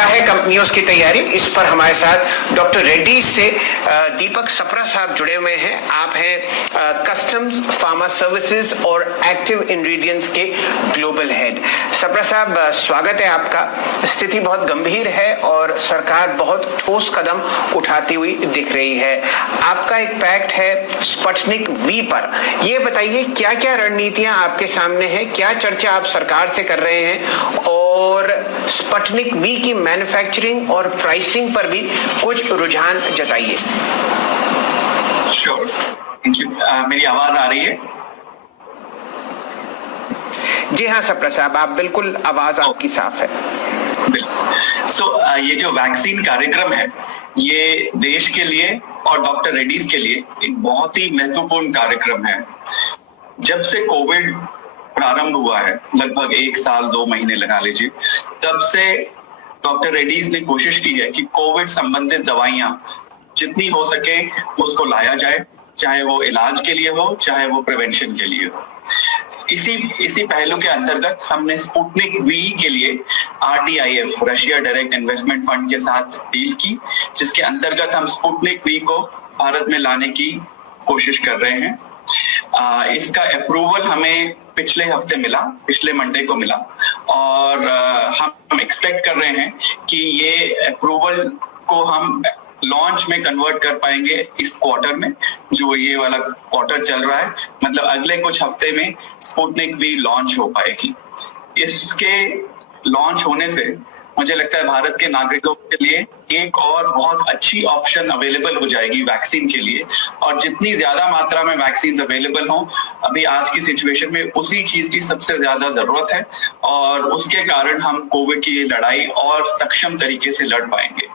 क्या है कंपनियों की तैयारी, इस पर हमारे साथ डॉक्टर रेड्डीज से दीपक सप्रा साहब जुड़े हुए हैं। आप हैं कस्टम्स फार्मा सर्विसेज और एक्टिव इंग्रेडिएंट्स के ग्लोबल हेड। सप्रा साहब, स्वागत है आपका। स्थिति बहुत गंभीर है और सरकार बहुत ठोस कदम उठाती हुई दिख रही है। आपका एक पैक्ट है स्पुतनिक वी पर, यह बताइए क्या क्या रणनीतियां आपके सामने हैं, क्या चर्चा आप सरकार से कर रहे हैं, और स्पुतनिक वी की मैन्युफैक्चरिंग और प्राइसिंग पर भी कुछ रुझान जताइए। श्योर, मेरी आवाज आ रही है? जी हाँ सप्रा साहब, आप बिल्कुल, आवाज आपकी साफ है। ये जो वैक्सीन कार्यक्रम है, ये देश के लिए और डॉक्टर रेड्डीज के लिए एक बहुत ही महत्वपूर्ण कार्यक्रम है। जब से कोविड प्रारंभ हुआ है, लगभग 1 साल 2 महीने लगा लीजिए, तब से डॉक्टर रेड्डीज ने कोशिश की है कि कोविड संबंधित दवाइयां जितनी हो सके उसको लाया जाए, चाहे वो इलाज के लिए हो, चाहे वो प्रिवेंशन के लिए हो। इसी पहलू के अंतर्गत हमने स्पुतनिक वी के लिए RDIF, Russia direct investment fund के साथ डील की, जिसके अंतर्गत हम स्पुतनिक वी को भारत में लाने की कोशिश कर रहे हैं। इसका अप्रूवल हमें पिछले हफ्ते मिला, पिछले मंडे को मिला, और हम एक्सपेक्ट कर रहे हैं कि ये अप्रूवल को हम लॉन्च में कन्वर्ट कर पाएंगे इस क्वार्टर में, जो ये वाला क्वार्टर चल रहा है। मतलब अगले कुछ हफ्ते में स्पुतनिक वी लॉन्च हो पाएगी। इसके लॉन्च होने से मुझे लगता है भारत के नागरिकों के लिए एक और बहुत अच्छी ऑप्शन अवेलेबल हो जाएगी वैक्सीन के लिए, और जितनी ज्यादा मात्रा में वैक्सीन अवेलेबल हो, अभी आज की सिचुएशन में उसी चीज की सबसे ज्यादा जरूरत है, और उसके कारण हम कोविड की लड़ाई और सक्षम तरीके से लड़ पाएंगे।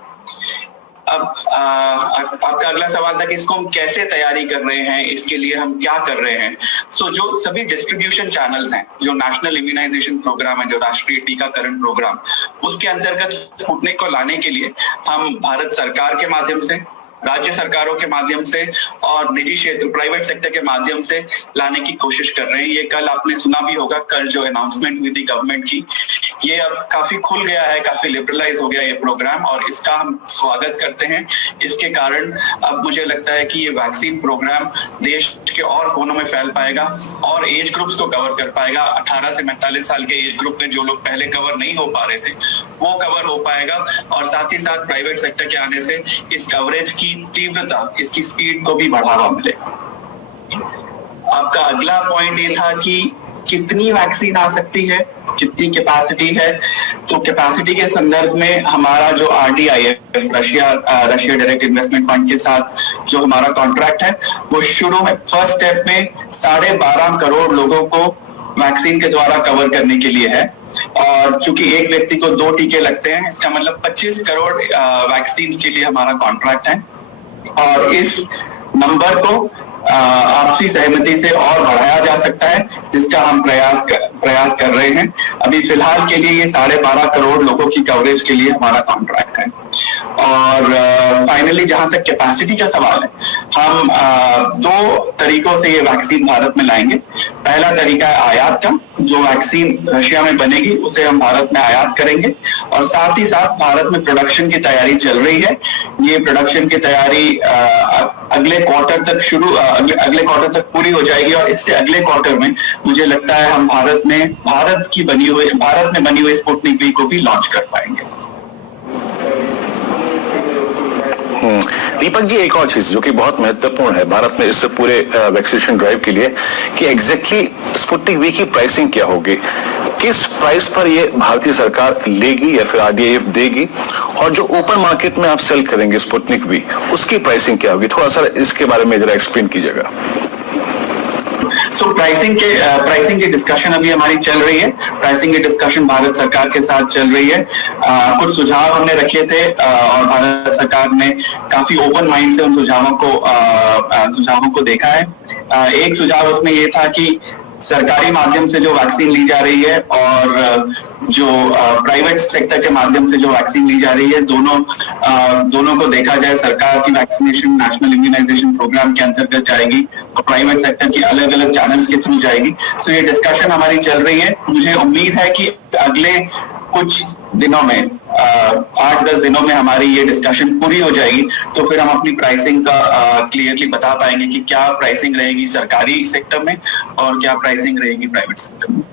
अब आपका अगला सवाल था कि इसको हम कैसे तैयारी कर रहे हैं, इसके लिए हम क्या कर रहे हैं। जो सभी डिस्ट्रीब्यूशन चैनल्स हैं, जो नेशनल इम्यूनाइजेशन प्रोग्राम है, जो राष्ट्रीय टीकाकरण प्रोग्राम, उसके अंतर्गत स्पुतनिक को लाने के लिए हम भारत सरकार के माध्यम से, राज्य सरकारों के माध्यम से और निजी क्षेत्र प्राइवेट सेक्टर के माध्यम से लाने की कोशिश कर रहे हैं। ये कल आपने सुना भी होगा, कल जो अनाउंसमेंट हुई थी गवर्नमेंट की, ये अब काफी खुल गया है, काफी लिबरलाइज हो गया ये प्रोग्राम, और इसका हम स्वागत करते हैं। इसके कारण अब मुझे लगता है कि ये वैक्सीन प्रोग्राम देश के और कोनों में फैल पाएगा और एज ग्रुप्स को कवर कर पाएगा। 18 से 45 साल के एज ग्रुप में जो लोग पहले कवर नहीं हो पा रहे थे, वो कवर हो पाएगा, और साथ ही साथ प्राइवेट सेक्टर के आने से इस कवरेज की तीव्रता, इसकी स्पीड को भी बढ़ावा मिलेगा। आपका अगला पॉइंट ये था कि कितनी वैक्सीन आ सकती है, कितनी कैपेसिटी है। तो कैपेसिटी के संदर्भ में हमारा जो RDIF, Russia direct investment fund के साथ जो हमारा कॉन्ट्रैक्ट है, वो शुरू में फर्स्ट स्टेप में 12.5 करोड़ लोगों को वैक्सीन के द्वारा कवर करने के लिए है, और चूंकि एक व्यक्ति को 2 टीके लगते हैं, इसका मतलब 25 करोड़ वैक्सीन के लिए हमारा कॉन्ट्रैक्ट है, और इस नंबर को आपसी सहमति से और बढ़ाया जा सकता है, जिसका हम प्रयास कर रहे हैं। अभी फिलहाल के लिए ये 12.5 करोड़ लोगों की कवरेज के लिए हमारा कॉन्ट्रैक्ट है। और फाइनली जहां तक कैपेसिटी का सवाल है, हम 2 तरीकों से ये वैक्सीन भारत में लाएंगे। पहला तरीका है आयात का, जो वैक्सीन रशिया में बनेगी उसे हम भारत में आयात करेंगे, और साथ ही साथ भारत में प्रोडक्शन की तैयारी चल रही है। ये प्रोडक्शन की तैयारी अगले क्वार्टर तक पूरी हो जाएगी, और इससे अगले क्वार्टर में मुझे लगता है हम भारत में बनी हुई स्पुतनिक वी को भी लॉन्च कर पाएंगे। दीपक जी, एक और चीज जो कि बहुत महत्वपूर्ण है भारत में इस पूरे वैक्सीनेशन ड्राइव के लिए, कि एग्जैक्टली स्पुतनिक वी की प्राइसिंग क्या होगी, किस प्राइस पर ये भारतीय सरकार लेगी या फिर RDIF देगी, और जो ओपन मार्केट में आप सेल करेंगे स्पुतनिक वी, उसकी प्राइसिंग क्या होगी। थोड़ा सा इसके बारे में जरा एक्सप्लेन कीजिएगा। प्राइसिंग की डिस्कशन अभी हमारी चल रही है। प्राइसिंग की डिस्कशन भारत सरकार के साथ चल रही है। कुछ सुझाव हमने रखे थे, और भारत सरकार ने काफी ओपन माइंड से उन सुझावों को देखा है। एक सुझाव उसमें ये था कि सरकारी माध्यम से जो वैक्सीन ली जा रही है और जो प्राइवेट सेक्टर के माध्यम से जो वैक्सीन ली जा रही है, दोनों को देखा जाए। सरकार की वैक्सीनेशन नेशनल इम्यूनाइजेशन प्रोग्राम के अंतर्गत जाएगी और प्राइवेट सेक्टर की अलग अलग चैनल्स के थ्रू जाएगी। सो ये डिस्कशन हमारी चल रही है। मुझे उम्मीद है कि अगले कुछ दिनों में 8-10 दिनों में हमारी ये डिस्कशन पूरी हो जाएगी, तो फिर हम अपनी प्राइसिंग का क्लियरली बता पाएंगे कि क्या प्राइसिंग रहेगी सरकारी सेक्टर में और क्या प्राइसिंग रहेगी प्राइवेट सेक्टर में।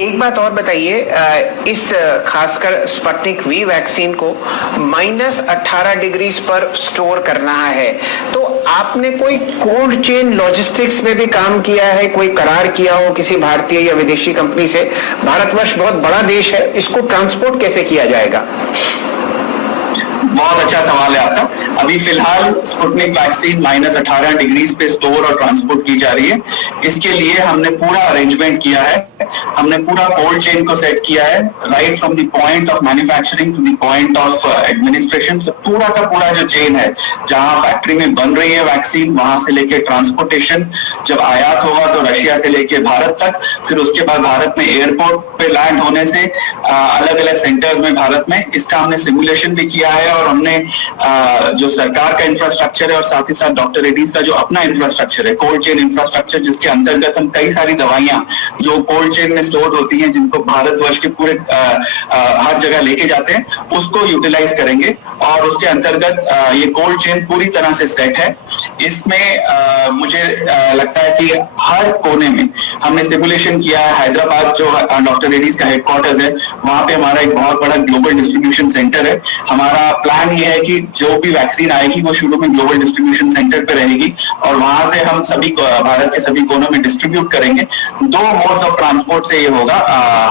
एक बात और बताइए, इस खासकर स्पुतनिक वी वैक्सीन को -18 डिग्री पर स्टोर करना है, तो आपने कोई कोल्ड चेन लॉजिस्टिक्स में भी काम किया है, कोई करार किया हो किसी भारतीय या विदेशी कंपनी से? भारतवर्ष बहुत बड़ा देश है, इसको ट्रांसपोर्ट कैसे किया जाएगा? बहुत अच्छा सवाल है आपका। अभी फिलहाल स्पुतनिक वैक्सीन -18 डिग्री पे स्टोर और ट्रांसपोर्ट की जा रही है। इसके लिए हमने पूरा अरेंजमेंट किया है, हमने पूरा कोल्ड चेन को सेट किया है, right from the point of manufacturing to the point of administration. पूरा का पूरा जो चेन है, जहां फैक्ट्री में बन रही है वैक्सीन, वहां से लेके ट्रांसपोर्टेशन, जब आयात होगा तो रशिया से लेके भारत तक, फिर उसके बाद भारत में एयरपोर्ट पे लैंड होने से अलग अलग सेंटर्स में भारत में, इसका हमने सिमुलेशन भी किया है। और हमने जो सरकार का इंफ्रास्ट्रक्चर है और साथ ही साथ डॉक्टर रेड्डीज का जो अपना इंफ्रास्ट्रक्चर है, कोल्ड चेन इंफ्रास्ट्रक्चर, जिसके अंतर्गत हम कई सारी दवाइयां जो कोल्ड चेन में स्टोर होती हैं, जिनको भारतवर्ष के पूरे हर जगह लेके जाते हैं, उसको यूटिलाइज करेंगे। और उसके अंतर्गत ये कोल्ड चेन पूरी तरह से सेट है। इसमें मुझे लगता है कि हर कोने में हमने सिमुलेशन किया है। हैदराबाद जो डॉक्टर रेड्डीज का हेडक्वार्टर्स है, वहां पे हमारा एक बहुत बड़ा ग्लोबल डिस्ट्रीब्यूशन सेंटर है। हमारा प्लान ये है कि जो भी वैक्सीन आएगी वो शुरू में ग्लोबल डिस्ट्रीब्यूशन सेंटर पे रहेगी और वहां से हम सभी भारत के सभी कोनों में डिस्ट्रीब्यूट करेंगे। 2 मोड्स ऑफ ट्रांसपोर्ट से ये होगा,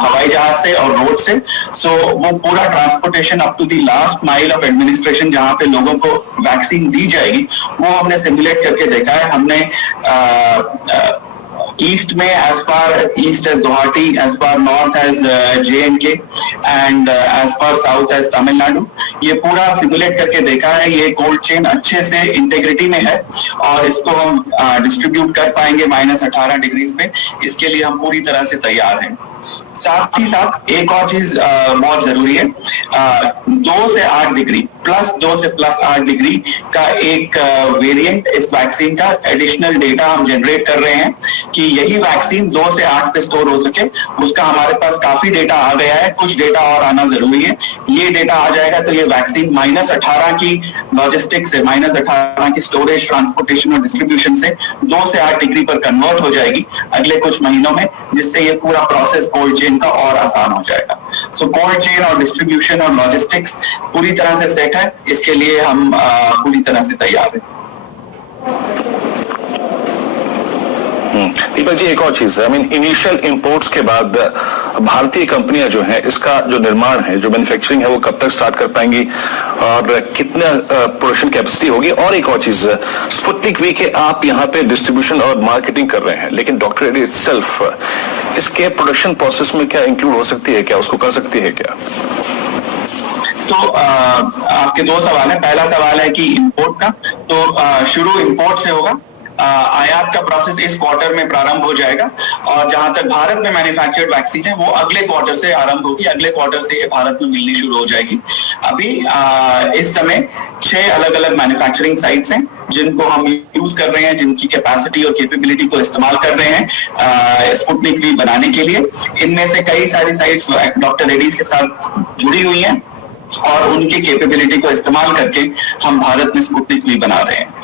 हवाई जहाज से और रोड से। सो वो पूरा transportation up to the last mile of administration, जहां पे लोगों को वैक्सीन दी जाएगी, वो हमने सिमुलेट करके देखा है। हमने ईस्ट में as far east as Guwahati, as far north as J&K and as far south as Tamil Nadu, ये पूरा सिमुलेट करके देखा है। ये कोल्ड चेन अच्छे से इंटेग्रिटी में है और इसको हम डिस्ट्रीब्यूट कर पाएंगे -18 डिग्री पे। इसके लिए हम पूरी तरह से तैयार हैं। साथ ही साथ एक और चीज बहुत जरूरी है, 2 से 8 डिग्री प्लस 2 से +8 डिग्री का एक वेरिएंट इस वैक्सीन का एडिशनल डेटा हम जनरेट कर रहे हैं कि यही वैक्सीन 2 से 8 पे स्टोर हो सके। उसका हमारे पास काफी डेटा आ गया है, कुछ डेटा और आना जरूरी है। ये डेटा आ जाएगा तो ये वैक्सीन -18 की लॉजिस्टिक्स से, -18 की स्टोरेज, ट्रांसपोर्टेशन और डिस्ट्रीब्यूशन से 2 से 8 डिग्री पर कन्वर्ट हो जाएगी अगले कुछ महीनों में, जिससे ये पूरा प्रोसेस कोल्ड चेन का और आसान हो जाएगा। सो कोल्ड चेन और डिस्ट्रीब्यूशन और लॉजिस्टिक्स पूरी तरह से सेट है। इसके लिए हम पूरी तरह से तैयार हैं। दीपक जी, एक और चीज, आई मीन इनिशियल इंपोर्ट्स के बाद भारतीय कंपनियां जो हैं, इसका जो निर्माण है, जो मैन्युफैक्चरिंग है, वो कब तक स्टार्ट कर पाएंगी और कितना प्रोडक्शन कैपेसिटी होगी? और एक और चीज, स्पुतनिक वी के आप यहाँ पे डिस्ट्रीब्यूशन और मार्केटिंग कर रहे हैं, लेकिन डॉक्टर रेड्डी इटसेल्फ इसके प्रोडक्शन प्रोसेस में क्या इंक्लूड हो सकती है, क्या उसको कर सकती है क्या? तो आपके 2 सवाल है। पहला सवाल है कि इंपोर्ट का, तो शुरू इंपोर्ट से होगा। आयात का प्रोसेस इस क्वार्टर में प्रारंभ हो जाएगा और जहां तक भारत में मैन्युफैक्चर्ड वैक्सीन है वो अगले क्वार्टर से आरंभ होगी। अगले क्वार्टर से ये भारत में मिलनी शुरू हो जाएगी। अभी इस समय 6 अलग अलग मैन्युफैक्चरिंग साइट्स हैं जिनको हम यूज कर रहे हैं, जिनकी कैपेसिटी और कैपेबिलिटी को इस्तेमाल कर रहे हैं स्पुतनिक वी बनाने के लिए। इनमें से कई सारी साइट्स डॉक्टर रेड्डीज के साथ जुड़ी हुई हैं और उनकी कैपेबिलिटी को इस्तेमाल करके हम भारत में स्पुतनिक वी बना रहे हैं।